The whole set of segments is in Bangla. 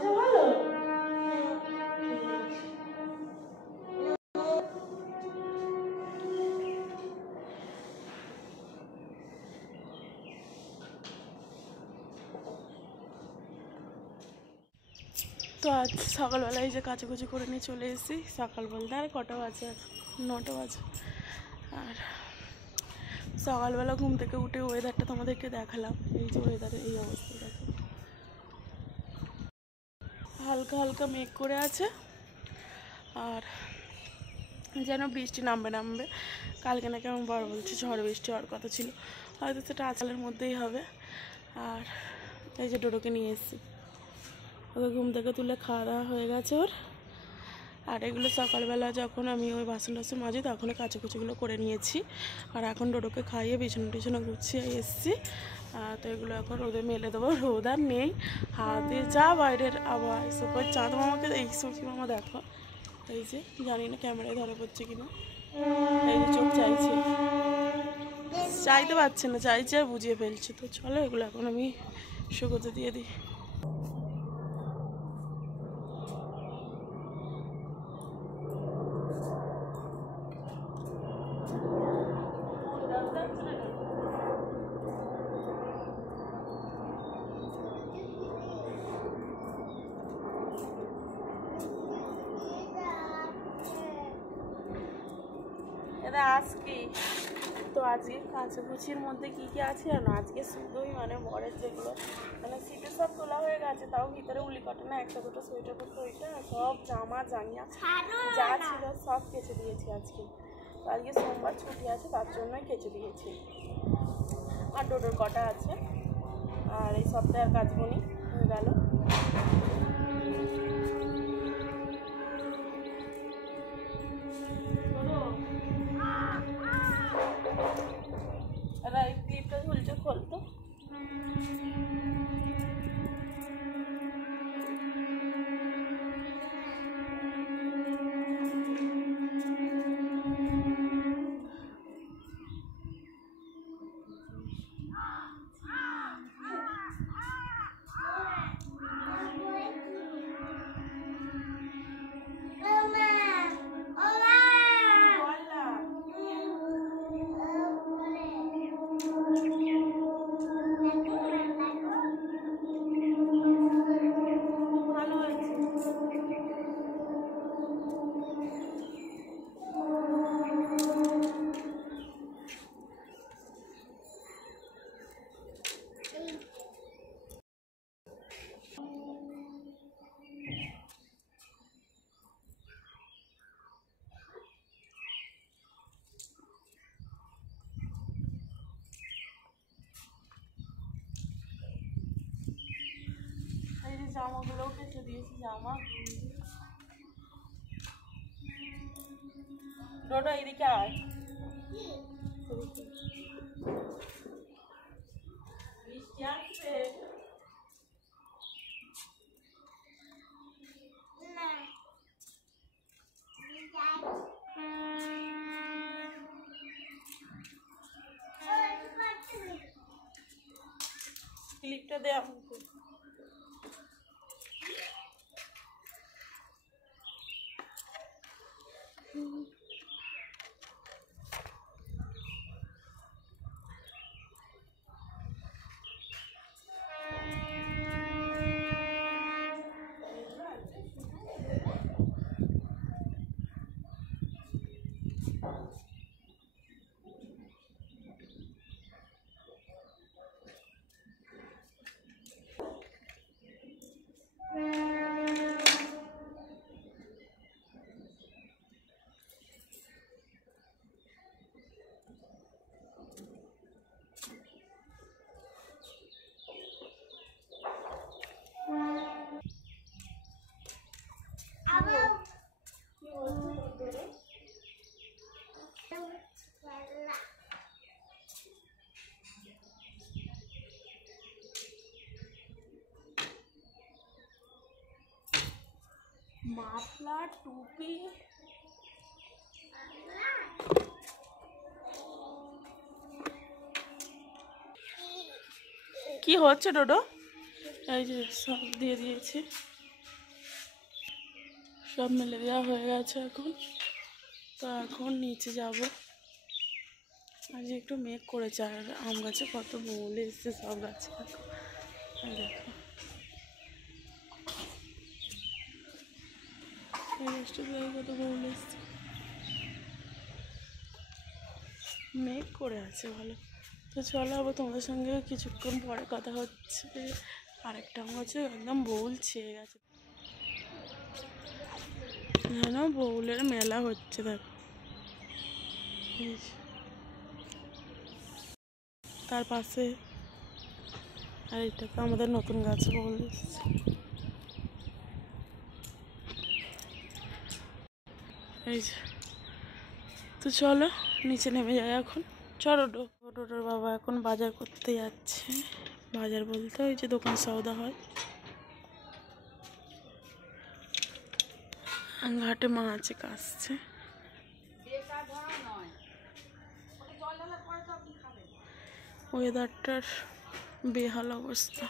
আচ্ছা ভালো। তো আজ সকালবেলায় এই যে কাচাকুচি করে নিয়ে চলে এসেছি। সকাল বলতে আর কটা বাজে, 9টা বাজে। আর সকালবেলা ঘুম থেকে উঠে ওয়েদারটা তোমাদেরকে দেখালাম। এই যে ওয়েদারের এই অবস্থা দেখো, হালকা হালকা মেঘ করে আছে আর যেন বৃষ্টি নামবে। কালকে নাকি আমার বড় বলছে ঝড় বৃষ্টি হওয়ার কথা ছিল, হয়তো সেটা আজকালের মধ্যেই হবে। আর এই যে ডোডোকে নিয়ে এসেছি, ওকে ঘুম থেকে তুলে খাওয়া দাওয়া হয়ে গেছে ওর। আর এগুলো সকালবেলা যখন আমি ওই বাসন টাসন মাজি তখনই কাচাকুচিগুলো করে নিয়েছি। আর এখন ডোডোকে খাইয়ে বিছানা গুছিয়ে এসেছি। তো এগুলো এখন রোদে মেলে দেবো, রোদ আর নেই, হাতে যা বাইরের আবার সুপার চাঁদ মামাকে এই সবজি মামা দেখো, এই যে জানি না ক্যামেরায় ধরা পড়ছে কিনা, এই যে চোখ চাইতে পারছে না, চাইছে আর বুঝিয়ে ফেলছে। তো চলো এগুলো এখন আমি শুকোতে দিয়ে দিই। আজকে তো আজকে কাচাকুচির মধ্যে কী কী আছে জানো, আজকে শুধুই মানে বরের যেগুলো মানে শীতে সব তোলা হয়ে গেছে, তাও ভিতরে উলি কটনে একটা দুটো সোয়েটার সব জামা জাঙ্গিয়া যা ছিল সব কেচে দিয়েছি আজকে। তো আজকে সোমবার ছুটি আছে, তার জন্যই কেচে দিয়েছি। আর ডোডোর কটা আছে, আর এই সপ্তাহে আর কাচবো নি, হয়ে গেল। এই ক্লিপটা ঝুলছে, খোলতো। জামাগুলো কেটে দিয়েছি, জামা ডোডো এদিকে আয়, বৃষ্টি আসছে। ক্লিপটা দে আমাকে। মাফলার, টুপি, কি হচ্ছে ডোডো? এই যে সব দিয়ে দিয়েছি। সব মেলে দেওয়া হয়ে গেছে এখন। তো এখন নিচে যাব। আজ একটু মেঘ করেছে, আর আম গাছে কত বউল এসছে সব গাছে। দেখো এই গাছটা কত বউল এসছে, মেঘ করে আছে ভালো। তো চলো আবার তোমাদের সঙ্গে কিছুক্ষণ পরে কথা হচ্ছে। আরেকটা আম গাছে একদম বউল ছেয়ে গেছে, যেন বউলের মেলা হচ্ছে। দেখো তার পাশে আর এটা তো আমাদের নতুন গাছ বউল এসছে। এই যে, তো চলো নিচে নেমে যাই এখন। চলো ডোডোর বাবা এখন বাজার করতে যাচ্ছে। বাজার বলতে ওই যে দোকান সওদা হয়। ঘাটে মা আছে কাশছে। ওয়েদারটার বেহাল অবস্থা।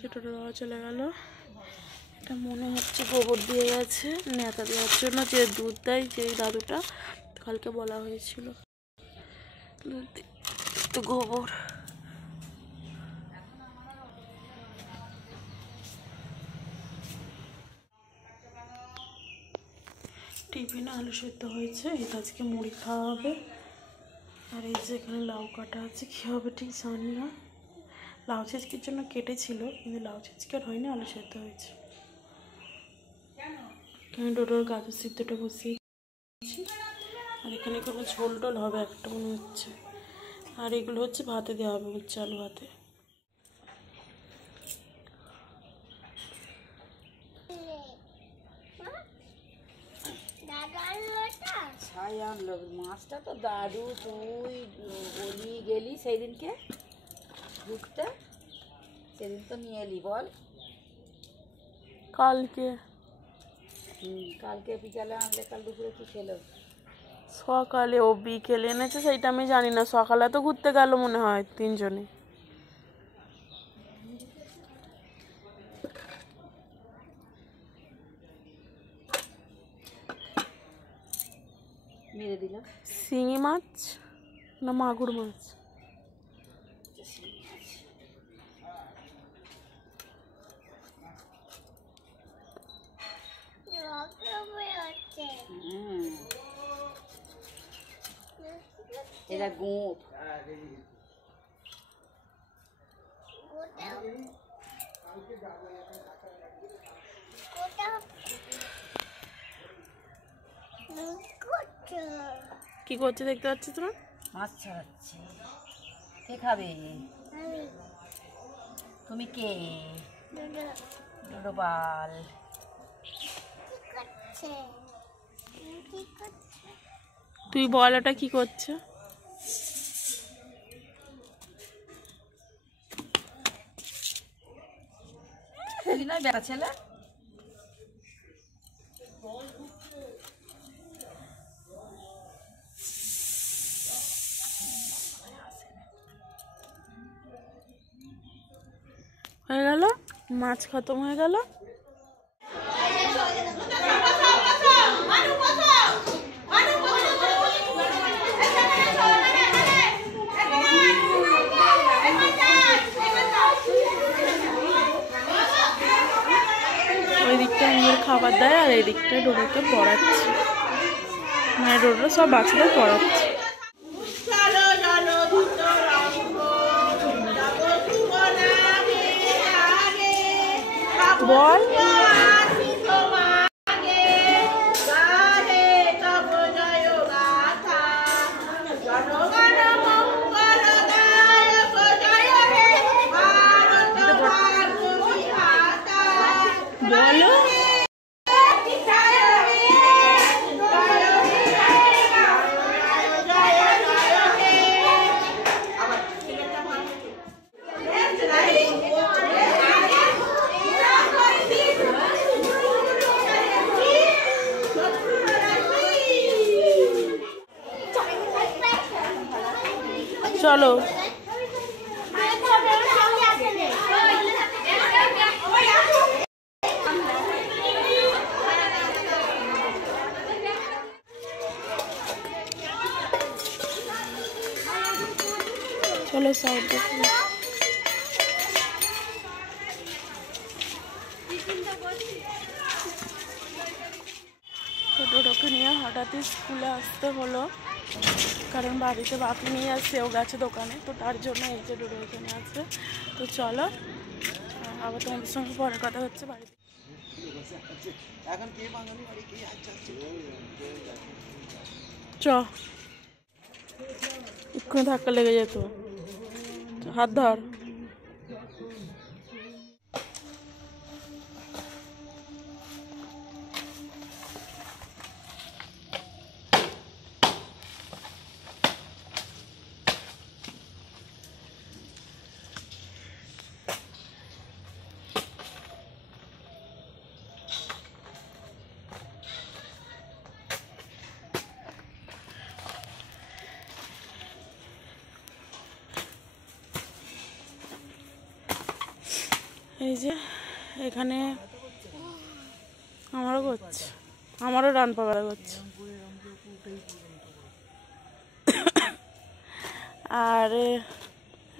ছোটোটা বাবা চলে গেল। এটা মনে হচ্ছে গোবর দিয়ে গেছে নেতা দেওয়ার জন্য, যে দুধ দেয় যেই দাদুটা, কালকে বলা হয়েছিল তো গোবর। টিফিনে আলু সেদ্ধ হয়েছে, এটা আজকে মুড়ি খাওয়া হবে। আর এই যে এখানে লাউ কাটা আছে, কী হবে ঠিক জানি না। লাউ ছেঁচকির জন্য কেটেছিল, কিন্তু লাউ ছেঁচকি আর হয়নি, আলু সেদ্ধ হয়েছে। এখানে ডোডোর গাজর সিদ্ধটা বসিয়েছি। আর এখানে কোনো ঝোল টোল হবে একটা মনে হচ্ছে। আর এগুলো হচ্ছে ভাতে দেওয়া হবে, হচ্ছে আলু ভাতে। মাছটা তো দাদু তুই বলি গেলি সেই দিনকে ঘুরতে, সেদিন তো নিয়ে এলি বল। কালকে কালকে বিকালে আনলে, কাল দুপুরে কি খেলো? সকালে ও বিকেলে এনেছে, সেইটা আমি জানি না। সকালে তো ঘুরতে গেল মনে হয় তিনজনে। মেরে দিলাম। শিঙি মাছ না মাগুর মাছ? এরা গোপ। কি করছে দেখতে পাচ্ছি তোরা? মাছ ছাড়াচ্ছে। কে খাবে? তুমি কে? ডোডোবাল। তুই বল ওটা কি করছে? বেটা ছেলে। হয়ে গেল, মাছ খতম হয়ে গেল। ওই দিকটা আমাদের খাবার দেয়, আর এই দিকটা ডোডোকে পড়াচ্ছে। মানে ডোডো সব বাচ্চাদের পড়াচ্ছে। বল বলো। চলো চলো সাইড দেখো। টোটোকে নিয়ে হঠাৎই স্কুলে আসতে হলো, কারণ বাড়িতে বাপি নিয়ে আসছে, ও গেছে দোকানে, তো তার জন্য এই যে ডোডো এখানে আছে। তো চলো আবার তোমাদের সঙ্গে পরে কথা হচ্ছে বাড়িতে। চ এক্ষুনি ধাক্কা লেগে যেত, হাত ধর। এই যে এখানে আমারও করছে, আমারও রান পাওয়া করছে। আর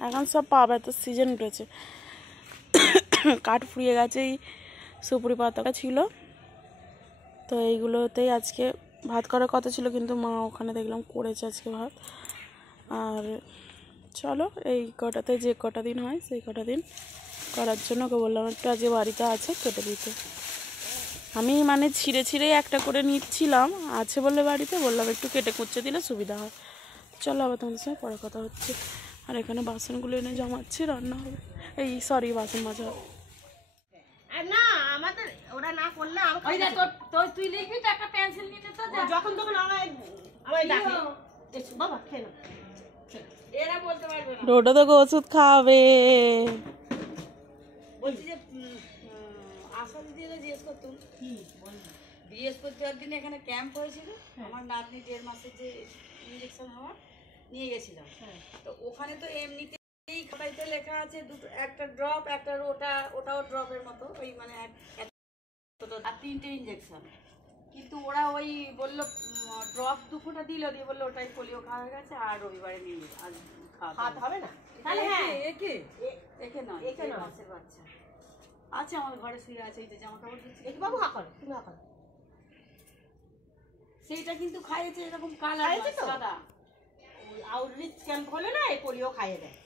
এখন সব পাবে, তো সিজন উঠেছে, কাঠ ফুরিয়ে গেছে। এই সুপুরি পাতাটা ছিল, তো এইগুলোতেই আজকে ভাত করার কথা ছিল, কিন্তু মা ওখানে দেখলাম করেছে আজকে ভাত। আর চলো এই কটাতে যে কটা দিন হয় সেই কটা দিন করার জন্য ওকে বললাম একটু আজকে বাড়িতে আছে কেটে দিতে। আমি মানে ছিঁড়ে ছিঁড়েই একটা করে নিচ্ছিলাম, আছে বললে বাড়িতে, বললাম একটু কেটে কুচে দিলে সুবিধা হয়। চলো আবার তোমাদের সঙ্গে পরে কথা হচ্ছে। আর এখানে বাসনগুলো এনে জমাচ্ছি, রান্না হবে, এই সরি বাসন মাজা হবে। না আমাদের ওরা না করলে তুই লিখবি তো একটা পেন্সিল নিতে, তো যখন তখন আমায় ডাকে বাবা খেয়ে নাও। এরা বলতে পারবে না। ডোডো তোকে ওষুধ খাওয়াবে। বলছি যে আশা দিদি জিজ্ঞেস করতুম বৃহস্পতিবার দিন এখানে ক্যাম্প হয়েছিল, আমার নাতনি 1.5 মাসের যে ইঞ্জেকশন হওয়া নিয়ে গেছিলাম। তো ওখানে তো এমনিতেই খাতাইতে লেখা আছে দুটো, একটা ড্রপ, একটা ওটাও ড্রপের মতো, ওই মানে আর 3টে ইঞ্জেকশন। কিন্তু ওরা ওই বললো ড্রপ 2 ফোঁটা দিল, দিয়ে বললো ওটাই পোলিও খাওয়া হয়ে গেছে, আর রবিবারে নিয়ে আজ খাওয়াতে হবে না। তাহলে হ্যাঁ একে নয়, একে মাসের বাচ্চা আছে আমার ঘরে শুয়ে আছে, এই যে জামা কাপড় দিচ্ছি। এই বাবু হা করো, তুমি হা করো। সেইটা কিন্তু খাইয়েছে এরকম কালার সাদা, আউটরিচ ক্যাম্প হলে না এই পোলিও খাইয়ে দেয়।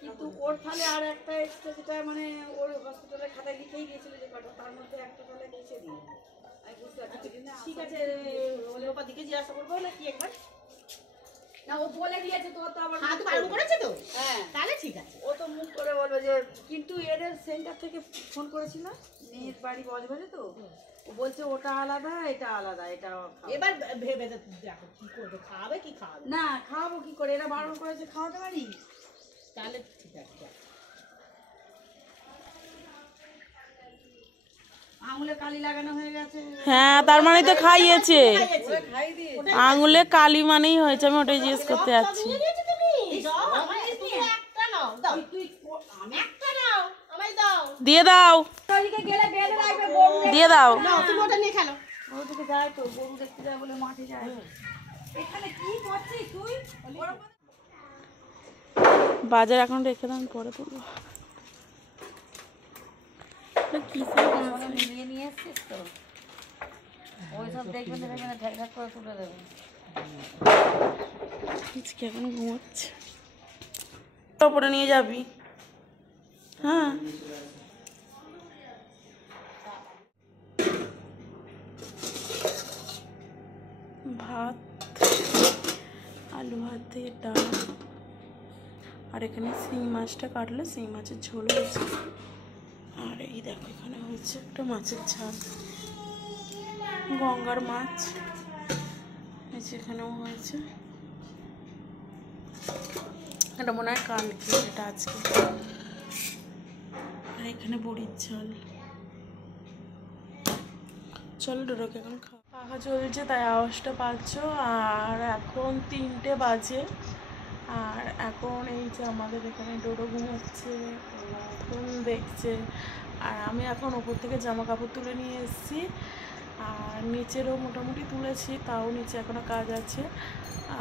কিন্তু ওর তাহলে আর একটা এক্সট্রা, যেটা মানে ওর হসপিটালের খাতায় লিখেই দিয়েছিল যে কটা, তার মধ্যে একটা তাহলে লিখে দিয়ে আমি বুঝতে পারছি না। ঠিক আছে, হোমিওপ্যাথিকে জিজ্ঞাসা করবো না কি একবার। না ও বলে দিয়েছে তো, তো আবার হাত বারণ করেছে তো, হ্যাঁ তাহলে ঠিক আছে। ও তো মুখ করে বলবে যে, কিন্তু এদের সেন্টার থেকে ফোন করেছিল, মেয়ের বাড়ি বজবাজে, তো ও বলছে ওটা আলাদা এটা আলাদা, এটা এবার ভেবে দেখো কি করবে, খাওয়াবে কি খাওয়াবে না, খাওয়াবো কি করে, এরা বারণ করেছে খাওয়াতে পারি, তাহলে ঠিক আছে। আঙুলে কালি লাগানো হয়ে গেছে। হ্যাঁ তার মানে তো খাইয়েছে, ওরা খাই দিয়ে আঙুলে কালি মানেই হয়েছে, আমি ওটাই জিজ্ঞেস করতে যাচ্ছি। দিয়ে দাও, দিয়ে দাও। তুমি ওটা নিয়ে খেলো। ওদিকে যায় তো, গরু দেখতে যায় বলে মাঠে যায়। এখানে কি করছিস তুই? বাজার এখন রেখে দাও, আমি পরে তুলবো। কি নিয়ে নিয়ে এসছিস তো, ওই সব দেখবেন দেখবেন ঢাক ঢাক করে তুলে দেবে। এখন ঘুমোচ্ছে, ওপরে নিয়ে যাবি। হ্যাঁ ভাত, আলু ভাত দিয়ে ডাল, আর এখানে শিঙি মাছটা কাটলো, শিঙি মাছের ঝোল হয়েছে। আর এই দেখো এখানে হয়েছে একটা মাছের ঝাল, গঙ্গার মাছ, এই যে এখানেও হয়েছে। এটা মনে হয় কালকে, এটা আজকে। আর এখানে বড়ির ঝাল। চলো ডোডোকে এখন পাখা চলছে তাই আওয়াজটা পাচ্ছ। আর এখন 3টে বাজে, আর এখন এই যে আমাদের এখানে ডোডো ঘুমোচ্ছে, ফোন দেখছে, আর আমি এখন ওপর থেকে জামা কাপড় তুলে নিয়ে এসেছি, আর নিচেরও মোটামুটি তুলেছি, তাও নিচে এখনও কাজ আছে।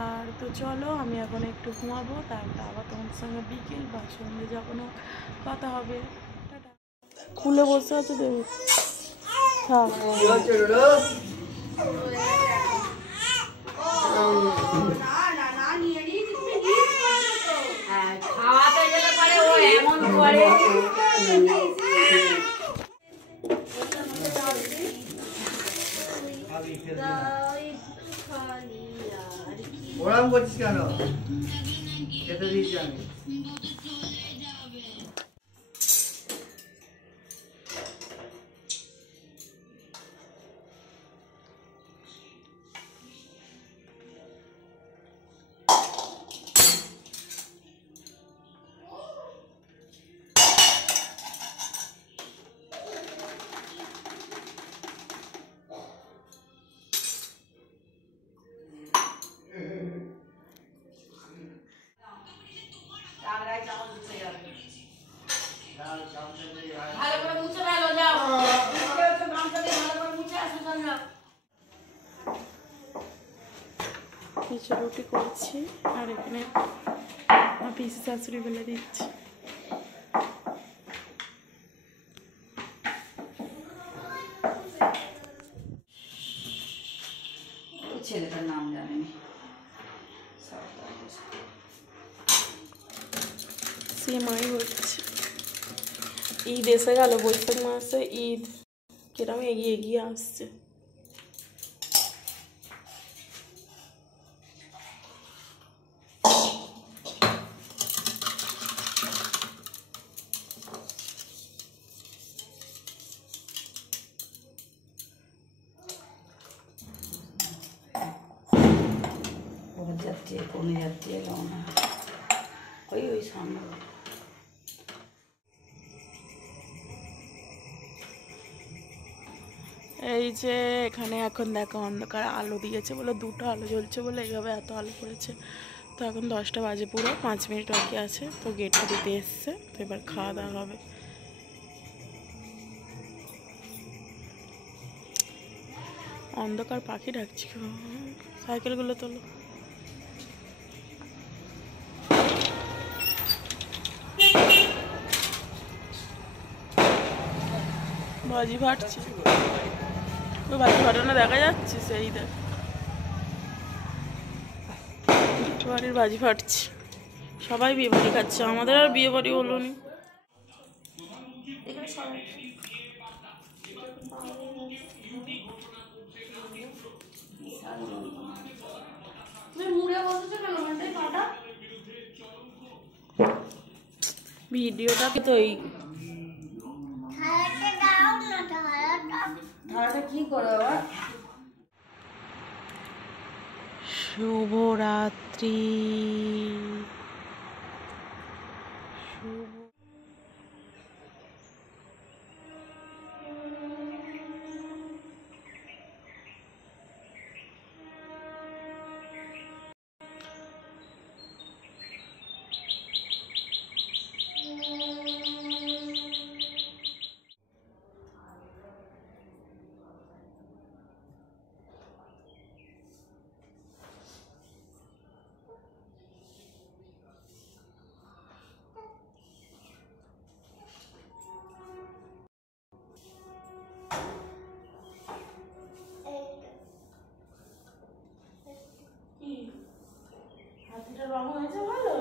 আর তো চলো আমি এখন একটু ঘুমাবো, তারপর আবার তোমাদের সঙ্গে বিকেল বা সন্ধ্যে যখন কথা হবে। টাটা। খুলে বসে আছে দেবো থাক। খাওয়াতে গেলে পরে ও এমন করে ওরকম করছিস কেন? খেতে দিয়েছি আমি। ভালো করে মুছে ফেলো, যাও গামছা দিয়ে ভালো করে মুছে আসো। নিচে রুটি করছি, আর এখানে আমার পিসি শাশুড়ি বেলে দিচ্ছি। ছেলেটার নাম জানেনি। সিমাই হচ্ছে, ঈদ এসে গেল, বৈশাখ মাসে ঈদ কিরম এগিয়ে এগিয়ে আসছে। যাচ্ছে কমে যাচ্ছে রওনা ওই সামনে। এই যে এখানে এখন দেখো অন্ধকার, আলো দিয়েছে বলে, দুটো আলো জ্বলছে বলে এইভাবে এত আলো পড়েছে। তো এখন 10টা বাজে, পুরো 5 মিনিট বাকি আছে। তো গেটটা দিতে এসছে, তো এবার খাওয়া দাওয়া হবে। অন্ধকার, পাখি ডাকছি, সাইকেলগুলো তোলো। বাজি ফাটছে, ওই বাজি ফাটানো দেখা যাচ্ছে, সেই দেখ বাড়ির বাজি ফাটছে। সবাই বিয়ে বাড়ি খাচ্ছে, আমাদের আর বিয়ে বাড়ি হলো নি। ভিডিওটা তো এই ধারাটা কি করে আবার? শুভরাত্রি। শুভ হাতিটা রং হয়েছে ভালো।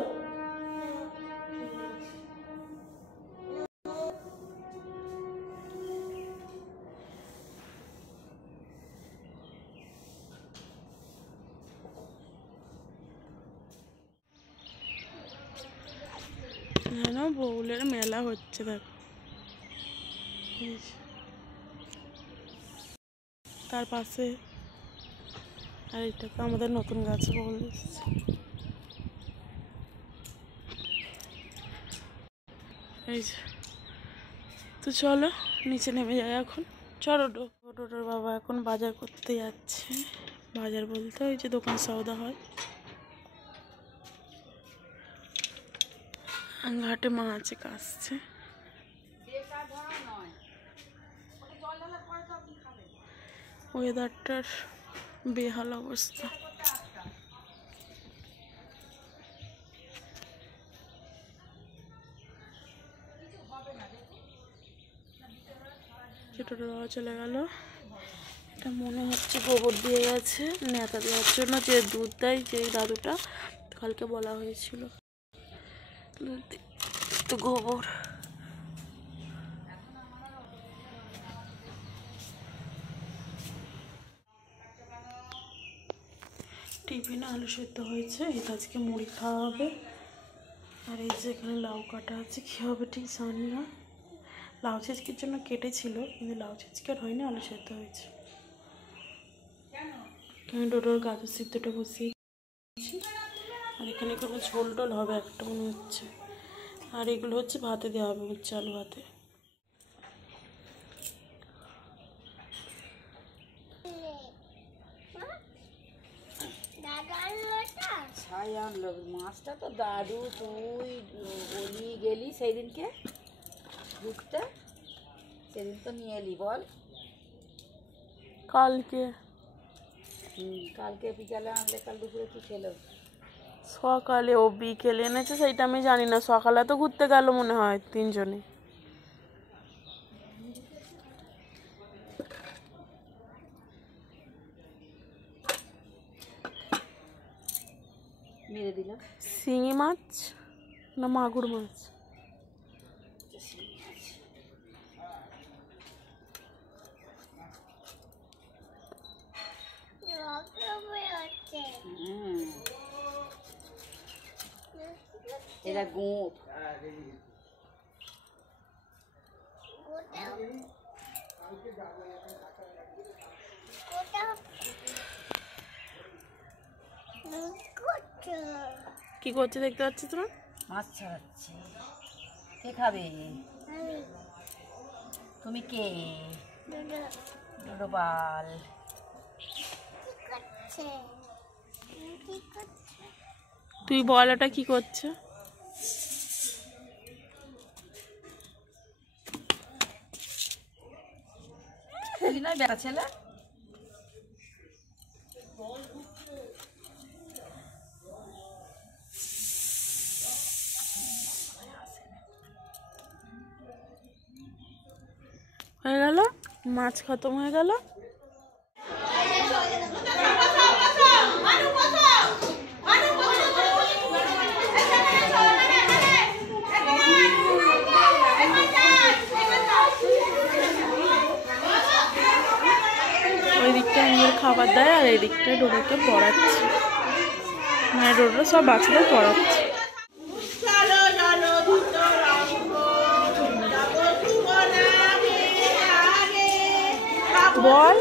যেন বউলের মেলা হচ্ছে, দেখো তার পাশে। আর এটা তো আমাদের নতুন গাছ বউল এসেছে। এই যে, তো চলো নিচে নেমে যাই এখন। চলো ডোডোর বাবা এখন বাজার করতে যাচ্ছে। বাজার বলতে ওই যে দোকান সওদা হয়। ঘাটে মা আছে, কাশছে। ওয়েদারটার বেহাল অবস্থা। ছোটটা দেওয়া চলে গেল। এটা মনে হচ্ছে গোবর দিয়ে গেছে নেতা দেওয়ার জন্য, যে দুধ দেয় যেই দাদুটা, কালকে বলা হয়েছিল। তো গোবর টিফিনে আলু সেদ্ধ হয়েছে, এটা আজকে মুড়ি খাওয়া হবে। আর এই যে এখানে লাউ কাটা আছে, কী হবে ঠিক জানি না। লাউ ছেঁচকির জন্য কেটেছিল, কিন্তু লাউ ছেঁচকি আর হয়নি, আলু সেদ্ধ হয়েছে। আমি ডোডোর গাজর সিদ্ধটা বসিয়েছি। আর এখানে কোনো ঝোল টোল হবে একটা মনে হচ্ছে। আর এগুলো হচ্ছে ভাতে দেওয়া হবে, হচ্ছে আলু ভাতে। ছাই আনলো মাছটা তো দাদু, তুই বলি গেলি সেই দিনকে ঘুরতে, সেদিন তো নিয়ে এলি বল। কালকে কালকে বিকালে আনলে, কাল দুপুরে কি খেলো? সকালে ও বিকেলে এনেছে, সেইটা আমি জানি না। সকালে তো ঘুরতে গেল মনে হয় তিনজনে। মেরে দিলাম। শিঙি মাছ না মাগুর মাছ? এরা গোপ। কি করছে দেখতে পাচ্ছি তোরা? মাছ ছাড়াচ্ছে। কে খাবে? তুমি কে? ডোডোবাল। তুই বল ওটা কি করছে? নয় বেটা ছেলে। হয়ে গেল, মাছ খতম হয়ে গেল। ওই দিকটা আমাদের খাবার দেয়, আর এই দিকটা ডোডোকে পড়াচ্ছে। মানে ডোডো সব বাচ্চাদের পড়াচ্ছে। বল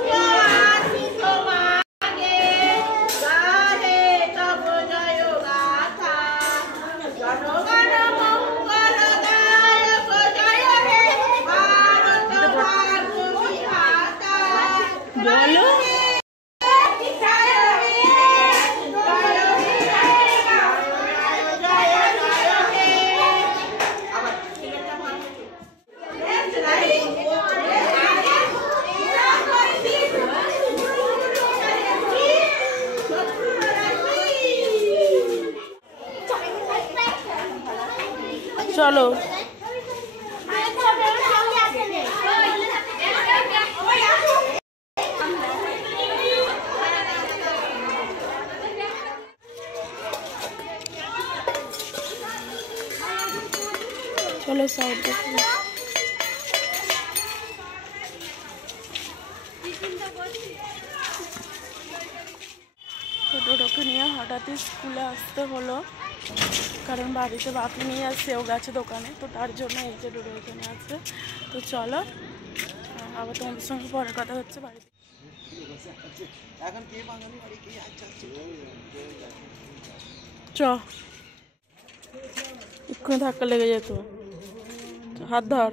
বলো। চলো চলো সাইড দেখো। ডোডোকে নিয়ে হঠাৎই স্কুলে আসতে হলো, কারণ বাড়িতে বাপি নিয়ে আসছে, ও গেছে দোকানে, তো তার জন্য এই যে ডোডো এখানে আছে। তো চলো আবার তোমাদের সঙ্গে পরে কথা হচ্ছে বাড়িতে। চ এক্ষুনি ধাক্কা লেগে যেত। হাত ধর।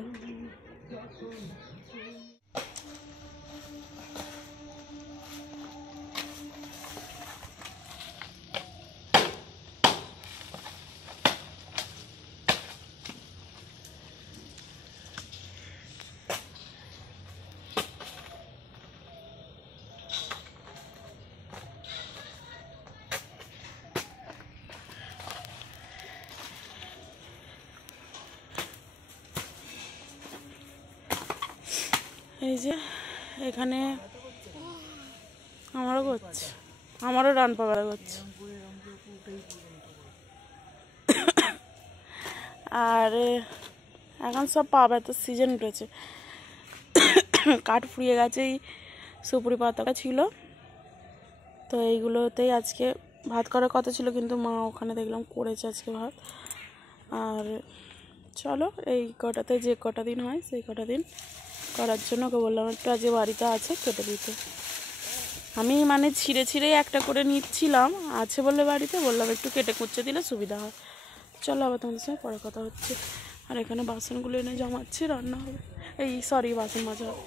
এই যে এখানে আমারও করছে, আমারও রান পাওয়া করছে। আর এখন সব পা ব্যথার সিজন উঠেছে, কাঠ ফুরিয়ে গেছে। এই সুপুরি পাতাটা ছিল, তো এইগুলোতেই আজকে ভাত করার কথা ছিল, কিন্তু মা ওখানে দেখলাম করেছে আজকে ভাত। আর চলো এই কটাতে যে কটা দিন হয় সেই কটা দিন করার জন্য ওকে বললাম একটু আজকে বাড়িতে আছে কেটে দিতে। আমি মানে ছিঁড়ে ছিঁড়েই একটা করে নিচ্ছিলাম, আছে বলে বাড়িতে, বললাম একটু কেটে কুচে দিলে সুবিধা হয়। চলো আবার তোমাদের সঙ্গে পরে কথা হচ্ছে। আর এখানে বাসনগুলো এনে জমাচ্ছি, রান্না হবে, এই সরি বাসন মাজা হবে।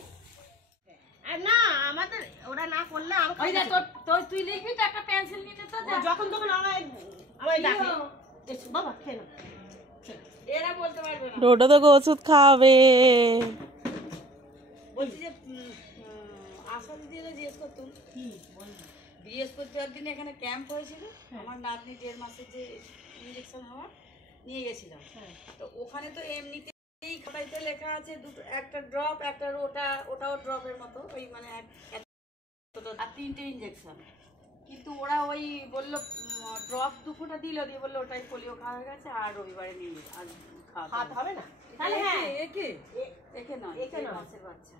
আর না আমাদের ওরা না করলে আমি ওই যে তোর তোর তুই লিখবি তো একটা পেন্সিল নিতে তো যা। যখন তখন আমায় ডাকে, এসো বাবা খেয়ে নাও। এরা বলতে পারবে না। ডোডো তোকে ওষুধ খাওয়াবে। বলছি যে আশা দিদিকে জিজ্ঞেস করতুম বৃহস্পতিবার দিন এখানে ক্যাম্প হয়েছিল, আমার নাতনি 1.5 মাসের যে ইঞ্জেকশন হওয়া নিয়ে গেছিলাম। তো ওখানে তো এমনিতেই খাতাইতে লেখা আছে দুটো, একটা ড্রপ, একটা ওটাও ড্রপের মতো, ওই মানে আর 3টে ইঞ্জেকশন। কিন্তু ওরা ওই বললো ড্রপ 2 ফোঁটা দিল, দিয়ে বললো ওটাই পোলিও খাওয়া হয়ে গেছে, আর রবিবারে নিয়ে আজ খাওয়াতে হবে না তাহলে হ্যাঁ একে নয়, একে নয়। মাসের বাচ্চা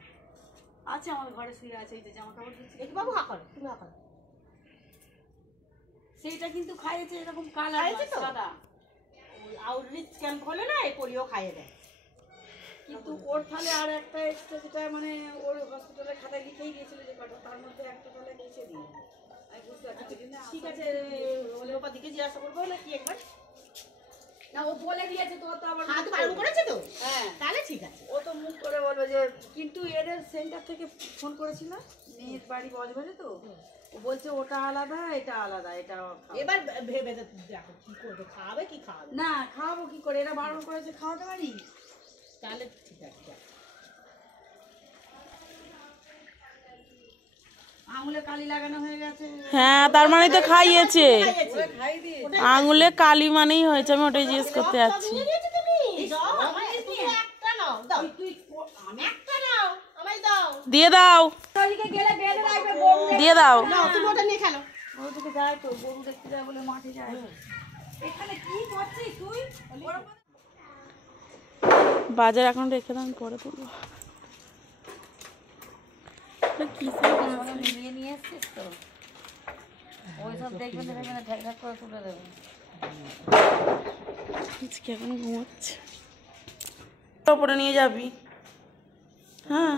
আছে আমার ঘরে শুয়ে আছে, এই যে জামা কাপড় দিচ্ছি একটু বাবু হা করো, তুমি হা করো। সেইটা কিন্তু খাইয়েছে এরকম কালার খাইয়েছে তো? সাদা, ওই আউটরিচ ক্যাম্প হলে না এই পোলিও খাইয়ে দেয়। কিন্তু ওর তাহলে আর একটা এক্সট্রা, যেটা মানে ওর হসপিটালের খাতায় লিখেই গিয়েছিল যে কটা, তার মধ্যে একটা তাহলে লিখে দিই। আমি বুঝতে পারছি না। ঠিক আছে, হোমিওপ্যাথিকে জিজ্ঞাসা করবো নাকি একবার। না ও বলে দিয়েছে তো, ও তো আবার হাত বারণ করেছে তো, হ্যাঁ তাহলে ঠিক আছে। ও তো মুখ করে বলবে যে, কিন্তু এদের সেন্টার থেকে ফোন করেছিল, মেয়ের বাড়ি বজবাজে তো, ও বলছে ওটা আলাদা এটা আলাদা, এটা এবার ভেবে দেখো কি করবে, খাওয়াবে কি খাওয়াবে না খাওয়াবো কি করে, এরা বারণ করেছে খাওয়াতে পারি। তাহলে ঠিক আছে। আঙুলে কালি লাগানো হয়ে গেছে, হ্যাঁ তার মানে তো খাইয়েছে, ওরা খাই দিয়ে আঙুলে কালি মানেই হয়েছে। আমি ওটাই জিজ্ঞেস করতে যাচ্ছি। একটা নাও দাও, আমি একটা নাও আমায় দাও, দিয়ে দাও, ওদিকে গেলে বেঁধে রাখবে, গরু দিয়ে দাও। নাও তুমি ওটা নিয়ে খেলো। ওদিকে যায় তো, গরু দেখতে যায় বলে মাঠে যায়। এখানে কি করছিস তুই? বাজার এখন রেখে দাও, আমি পরে তুলবো। কিসের মাছ? নিয়ে নিয়ে এসছিস তো, ওই সব দেখবেন এখানে ঠেক ঠেক করে তুলে দেবে। আজকে এখন ঘুমোচ্ছে, ওপরে নিয়ে যাবি। হ্যাঁ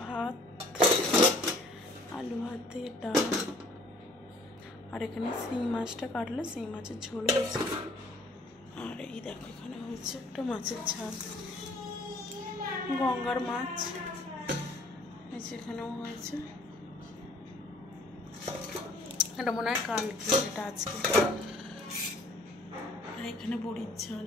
ভাত, আলু ভাত দিয়ে ডাল, আর এখানে শিং মাছটা কাটলে শিং মাছের ঝোল হয়েছে। আর এই দেখো এখানে হচ্ছে একটা মাছের ঝাল, গঙ্গার মাছ এখানেও হয়েছে। এটা মনে হয় কালকে, এটা আজকে। আর এখানে বড়ির ঝাল।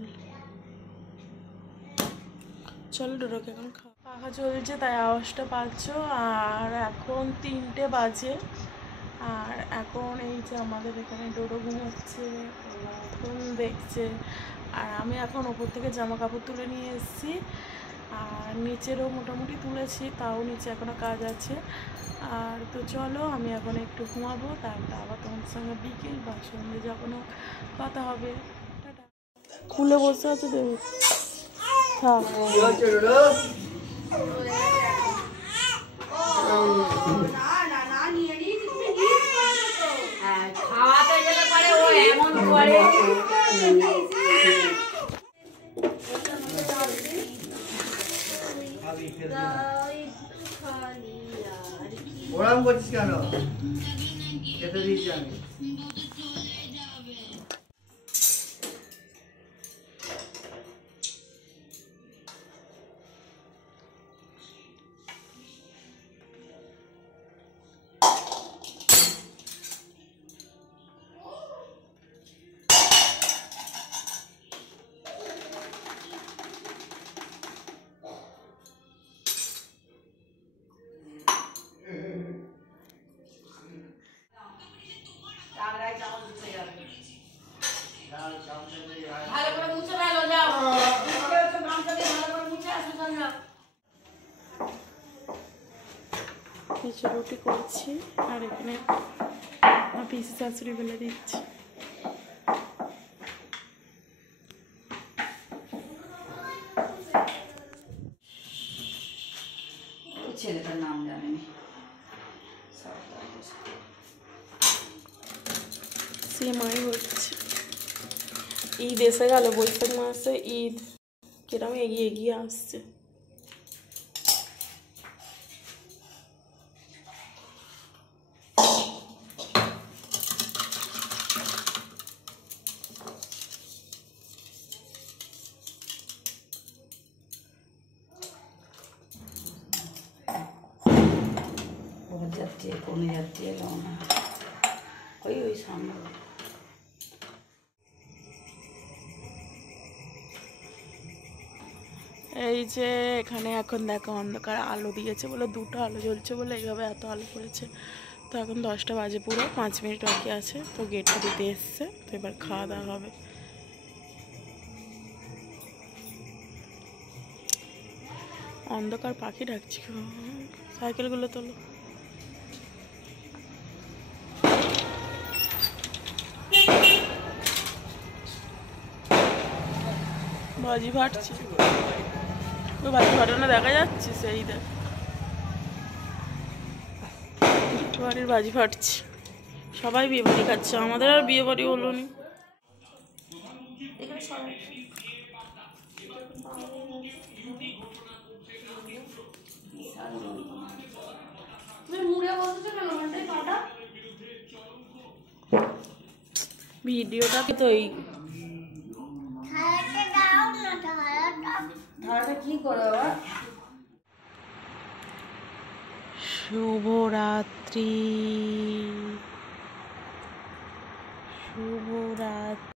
চলো ডোডোকে এখন পাখা চলছে তাই আওয়াজটা পাচ্ছ। আর এখন 3টে বাজে, আর এখন এই যে আমাদের এখানে ডোডো ঘুমোচ্ছে, ফোন দেখছে, আর আমি এখন ওপর থেকে জামা কাপড় তুলে নিয়ে এসেছি, আর নিচেরও মোটামুটি তুলেছি, তাও নিচে এখনও কাজ আছে। আর তো চলো আমি এখন একটু ঘুমাবো, তারপর আবার তোমাদের সঙ্গে বিকেল বা সন্ধ্যে যখন কথা হবে। খুলে বসে আছে দেবে থাক। কি হচ্ছে ডোডো? খাওয়াতে গেলে পরে ও এমন করে, ওরম করছিস কেন? খেতে দিয়েছি আমি। আগ্রায় যাওয়া হচ্ছে ভালো করে মুছে ফেলো, যাও গামছা দিয়ে ভালো করে মুছে আসো, যাও। কিছু রুটি করছি আর এখানে আমার পিসি শাশুড়ি বেলে দিচ্ছি। ছেলেটার নাম জানেনি। সেমাই হচ্ছে। ঈদ এসে গেল, বৈশাখ মাসে ঈদ কিরম এগিয়ে এগিয়ে আসছে। যাচ্ছে কমে যাচ্ছে, রওনা ওই সামনে। এই যে এখানে এখন দেখো অন্ধকার, আলো দিয়েছে বলে, দুটো আলো জ্বলছে বলে এইভাবে এত আলো পড়েছে। তো এখন 10টা বাজে, পুরো 5 মিনিট বাকি আছে। তো গেটটা দিতে এসছে, তো এবার খাওয়া দাওয়া হবে। অন্ধকার, পাখি ডাকছি। সাইকেলগুলো তোলো। বাজি ফাটছে, ওই বাজি ফাটানো দেখা যাচ্ছে, সেই দেখ বাড়ির বাজি ফাটছে। সবাই বিয়ে বাড়ি খাচ্ছে, আমাদের আর বিয়ে বাড়ি হলো নি। ভিডিওটা তো এই ধারাটা কি করে বাবা? শুভরাত্রি, শুভরাত্রি।